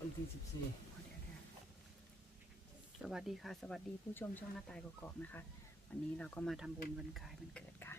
วันที่สิบสี่สวัสดีค่ะ สวัสดีผู้ชมช่องหน้าตายกอกนะคะ วันนี้เราก็มาทำบุญวันคล้ายวันเกิดค่ะ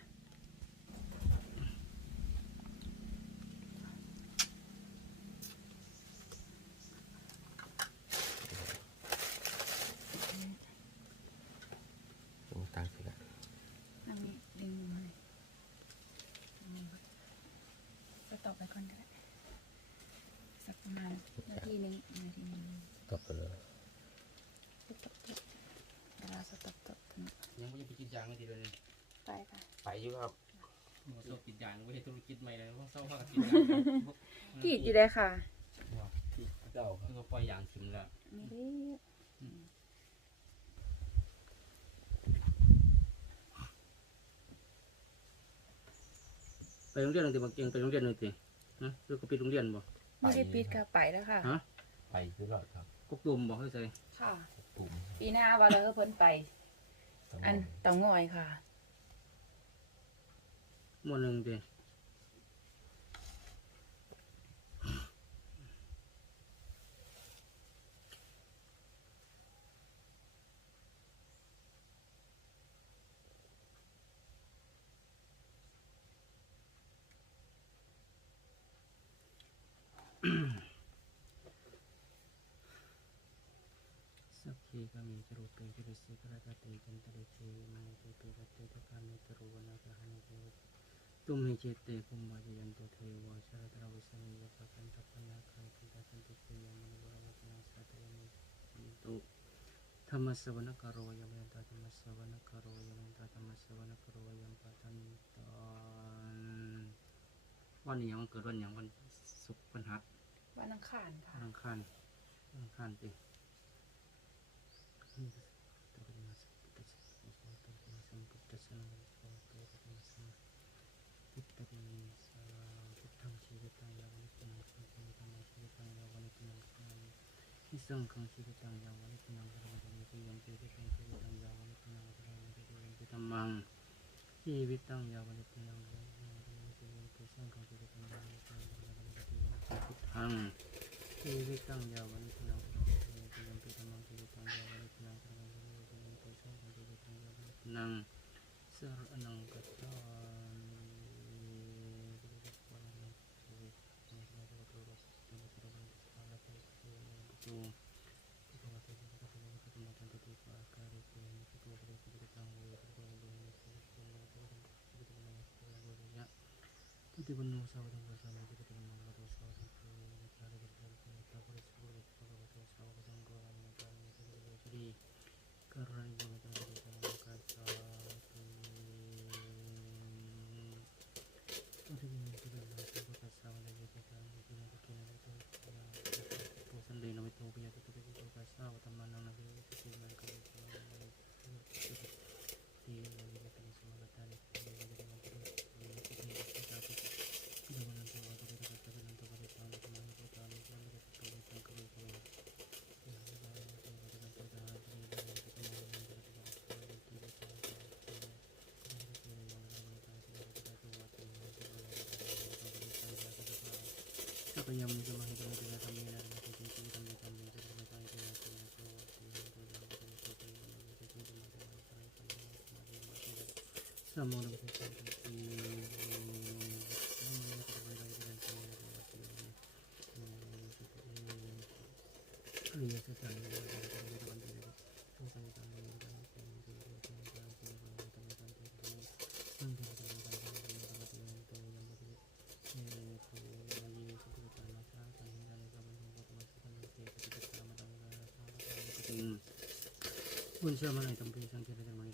ยางไม่ติเลยไปค่ะไปอยู่ครับมาเศร้ากินยางไม่ธุรกิจใหม่เลยว่าเศร้ามากกินยางกีดอยู่เลยค่ะเจ้าครับก็ปล่อยยางขิมแล้วไปโรงเรียนหนึ่งทีบางเก่งไปโรงเรียนหนึ่งทีนะหรือก็ปิดโรงเรียนบ่ไม่ได้ปิดค่ะไปแล้วค่ะ ไปตลอดครับกุ๊กตุ่มบอกให้ใส่ค่ะปีหน้าวันแล้วก็เพิ่นไป อันเต่างอยค่ะ หมวดหนึ่งเดียอืม ทีก็มีจรูปเป็นกิริสิกระตติจันตริทีมาเตปิรติตะการมิตรูนาตหันเตตุมหิเจเตคุมวาจยันโตเทวชาตราวิสังยปะกันตะพนาคันติตาสันติเตยมนุวรวัตนาสัตยมิตุธรรมสวนกโรยมยันตธรรมสวนกโรยมยันตธรรมสวนกโรยมปัตันตอนวันนี้วันเกิดวันอย่งวันศุกร์วันหัดวันอังคารค่ะอังคารอังคารติ Kita punya. ng sir ng katawan Tiba-tiba nunggu sahabat yang bersama. kanya mo sa mga gamit na kami na rin natin kung kami kami sa mga tayo kaya sa mga so at mga ko lang ko kami sa tayo na mga sa mga tayo tayo kami na mga mga sila sa mga mga sa mga Iya, saya tahu. Saya tahu. Saya tahu. ating unsa man ay kampisan kita ng mga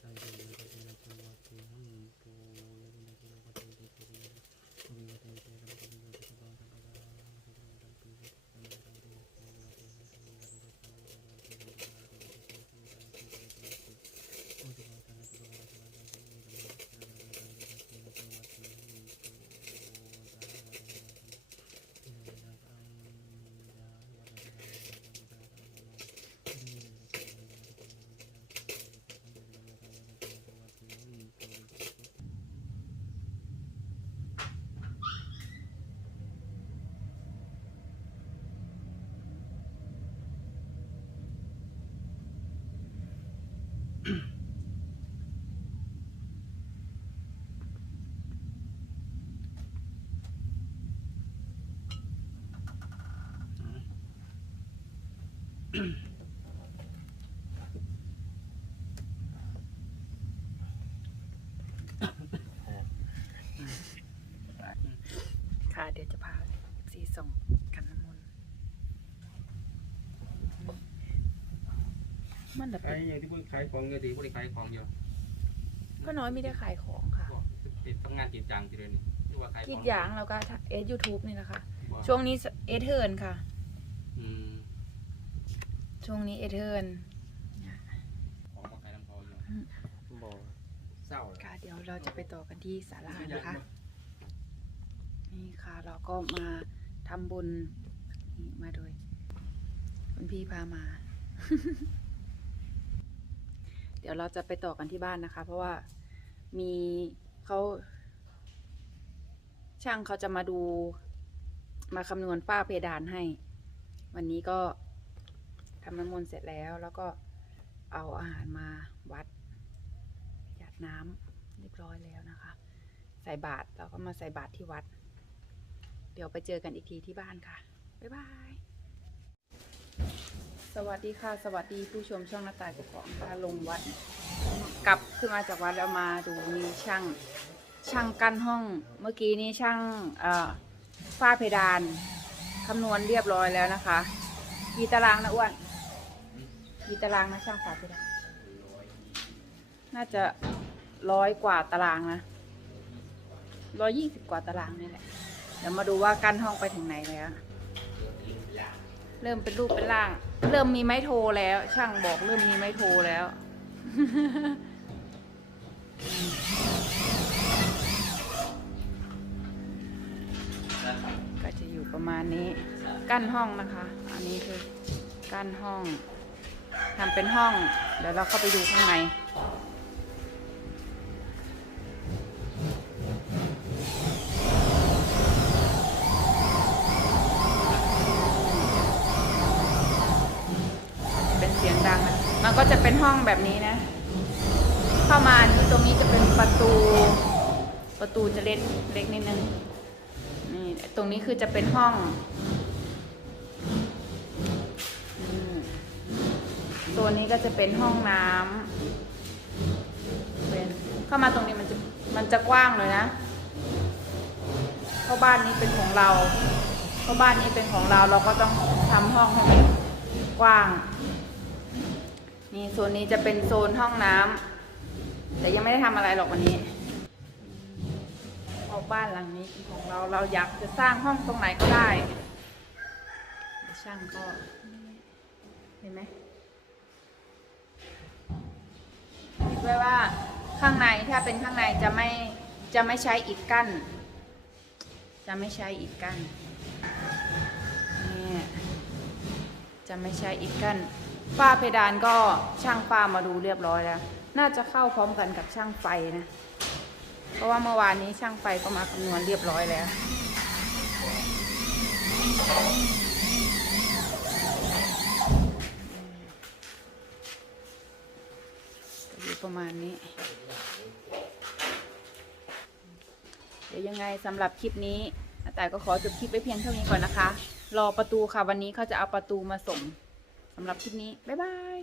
ค่ะเดี๋ยวจะพาสีส่งกันน้ำมนต์มันแบบขายอย่างที่พูดขายของเงี้ยดีพูดขายของเยอะก็น้อยไม่ได้ขายของค่ะบอกติดทำงานจริงจังทีเดียวนี่ที่ว่าขายขกรีอดงยางแล้วก็เอสยูทูบนี่แหละค่ะบอกช่วงนี้เอสเทิร์นค่ะ อืม ช่วงนี้เอสเทิร์นของมาขายน้ำเขาอยู่บอกเศร้าเลยค่ะเดี๋ยวเราจะไปต่อกันที่ศาลานะคะ นี่ค่ะเราก็มาทำบุญนี่มาโดยคุณพี่พามา เดี๋ยวเราจะไปต่อกันที่บ้านนะคะ เพราะว่ามีเขาช่างเขาจะมาดูมาคำนวณฝ้าเพดานให้ วันนี้ก็ ทำน้ำมนต์เสร็จแล้วแล้วก็เอาอาหารมาวัดหยาดน้ำเรียบร้อยแล้วนะคะ ใส่บาตรเราก็มาใส่บาตรที่วัด เดี๋ยวไปเจอกันอีกทีที่บ้านค่ะ บ๊ายบายสวัสดีค่ะ สวัสดีผู้ชมช่องหน้าตายกของค่ะลงวัด กลับขึ้นมาจากวัดแล้วมาดูมีช่างช่างกั้นห้องเมื่อกี้นี้ช่างเอ่อฝ้าเพดานคำนวณเรียบร้อยแล้วนะคะกี่ตารางนะอ้วน กี่ตารางนะช่างฝ้าเพดานน่าจะร้อยกว่าตารางนะร้อยยี่สิบกว่าตารางนี่แหละ เดี๋ยวมาดูว่ากั้นห้องไปถึงไหนแล้ว เริ่มเป็นรูปเป็นร่าง เริ่มมีไม้โทแล้ว ช่างบอกเริ่มมีไม้โทแล้วก็จะอยู่ประมาณนี้ กั้นห้องนะคะ อันนี้คือกั้นห้อง ทำเป็นห้อง เดี๋ยวเราเข้าไปดูข้างในเป็นเสียงดังอะมันก็จะเป็นห้องแบบนี้นะ เข้ามาที่ตรงนี้จะเป็นประตู ประตูจะเล็กเล็กนิดนึงนี่ตรงนี้คือจะเป็นห้อง ตัวนี้ก็จะเป็นห้องน้ำเป็นเข้ามาตรงนี้มันจะมันจะกว้างเลยนะ เพราะบ้านนี้เป็นของเรา เพราะบ้านนี้เป็นของเราเราก็ต้องทำห้องให้มันกว้าง นี่โซนนี้จะเป็นโซนห้องน้ำแต่ยังไม่ได้ทำอะไรหรอกวันนี้เพราะบ้านหลังนี้ของเราเราอยากจะสร้างห้องตรงไหนก็ได้ช่างก็เห็นไหมคิ ดไว้ว่าข้างในถ้าเป็นข้างในจะไม่จะไม่ใช้อิฐกั้น จะไม่ใช้อิฐกั้นนี่จะไม่ใช้อิฐกั้นฝ้าเพดานก็ช่างฝ้ามาดูเรียบร้อยแล้ว น่าจะเข้าพร้อมกันกับช่างไฟนะ เพราะว่าเมื่อวานนี้ช่างไฟก็มาคำนวณเรียบร้อยแล้ว ก็อยู่ ประมาณนี้ เดี๋ยวยังไงสำหรับคลิปนี้อาแต่ก็ขอจบคลิปไว้เพียงเท่านี้ก่อนนะคะ รอประตูค่ะวันนี้เขาจะเอาประตูมาส่งสำหรับคลิปนี้ บ๊ายบาย